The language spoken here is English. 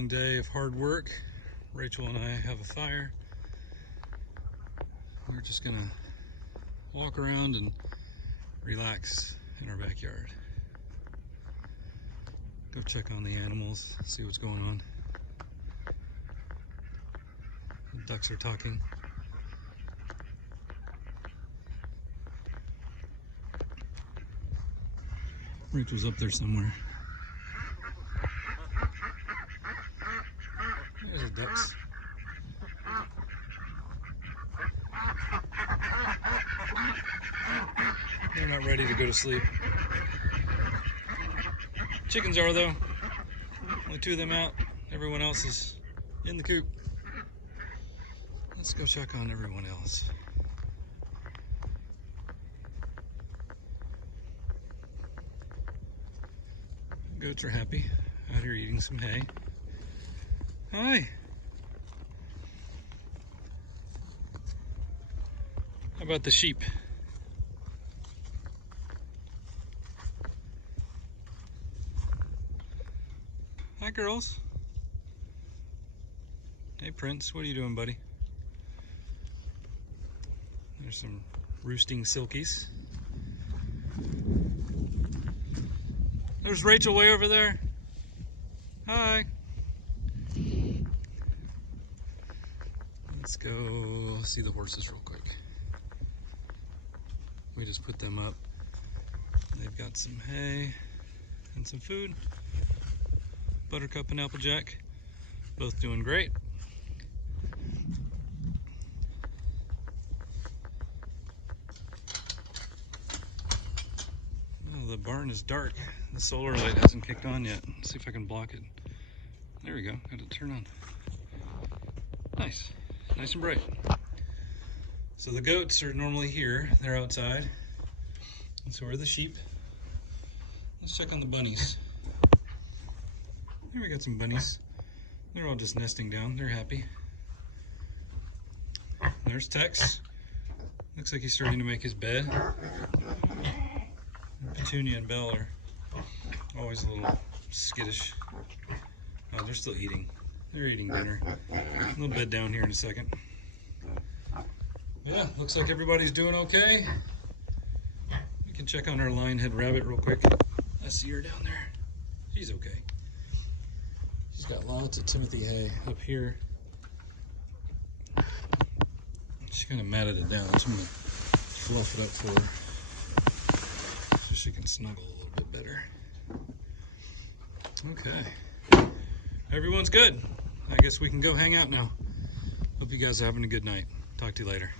long day of hard work. Rachel and I have a fire. We're just gonna walk around and relax in our backyard. Go check on the animals, see what's going on. The ducks are talking. Rachel's up there somewhere. There's the ducks. They're not ready to go to sleep. Chickens are though. Only 2 of them out. Everyone else is in the coop. Let's go check on everyone else. Goats are happy out here eating some hay. Hi. How about the sheep? Hi, girls. Hey, Prince. What are you doing, buddy? There's some roosting silkies. There's Rachel way over there. Hi. Let's go see the horses real quick. We just put them up. They've got some hay and some food. Buttercup and Applejack, both doing great. Oh, the barn is dark. The solar light hasn't kicked on yet. Let's see if I can block it. There we go, got it turned on. Nice, nice and bright. So the goats are normally here, they're outside. And so are the sheep. Let's check on the bunnies. Here we got some bunnies. They're all just nesting down. They're happy. There's Tex. Looks like he's starting to make his bed. Petunia and Belle are always a little skittish. Oh, they're still eating. They're eating dinner. A little bed down here in a second. Yeah, looks like everybody's doing okay. We can check on our lionhead rabbit real quick. I see her down there. She's okay. She's got lots of Timothy hay up here. She kind of matted it down, so I'm going to fluff it up for her so she can snuggle a little bit better. Okay. Everyone's good. I guess we can go hang out now. Hope you guys are having a good night. Talk to you later.